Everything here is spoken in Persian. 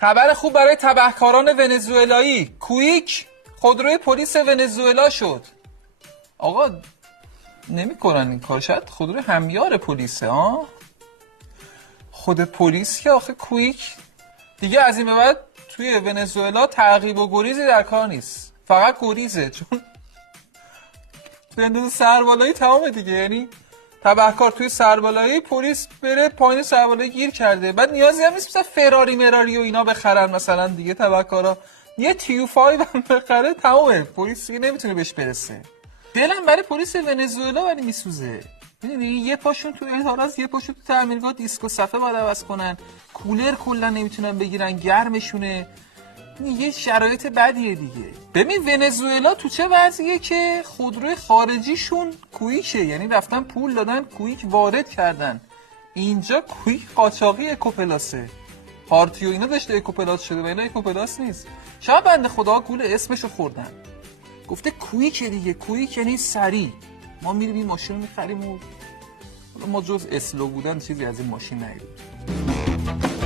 خبر خوب برای تبهکاران ونزوئلایی. کویک خودروی پلیس ونزوئلا شد. آقا نمی‌کنن این کار، شاید خودروی همیار پلیسه ها. خود پلیس که آخه کویک دیگه از این به بعد توی ونزوئلا تعقیب و گریزی در کار نیست، فقط گریزه، چون به اندازه سربالایی تمامه دیگه. یعنی تبهکار توی سربالایی، پلیس بره پایین سربالایی گیر کرده، بعد نیازی هم نیست مثلا فراری مراری و اینا بخرن مثلا دیگه. تبهکارا یه تیو 5 هم بخره تمامه، پلیس دیگه نمیتونه بهش برسه. دلم برای پلیس ونزوئلا ولی میسوزه. میدونی یه پاشون تو اعتراض، یه پاشون تو تعمیرگاه دیسکو صفحه باید عوض کنن، کولر کلا نمیتونن بگیرن، گرمشونه. یه شرایط بدیه دیگه. ببین ونزوئلا تو چه وضعیه که خودروی خارجیشون کویکه، یعنی رفتن پول دادن کویک وارد کردن. اینجا کویک قاچاقی اکوپلاسه، پارتیو اینا داشته اکوپلاس شده و اینا اکوپلاس نیست. شاید بنده خدا گول اسمشو خوردن، گفته کویک دیگه. کویک یعنی سری. ما میریم این ماشین رو میخریم و ما جز اسلو بودن چیزی از این ماشین ندیدیم.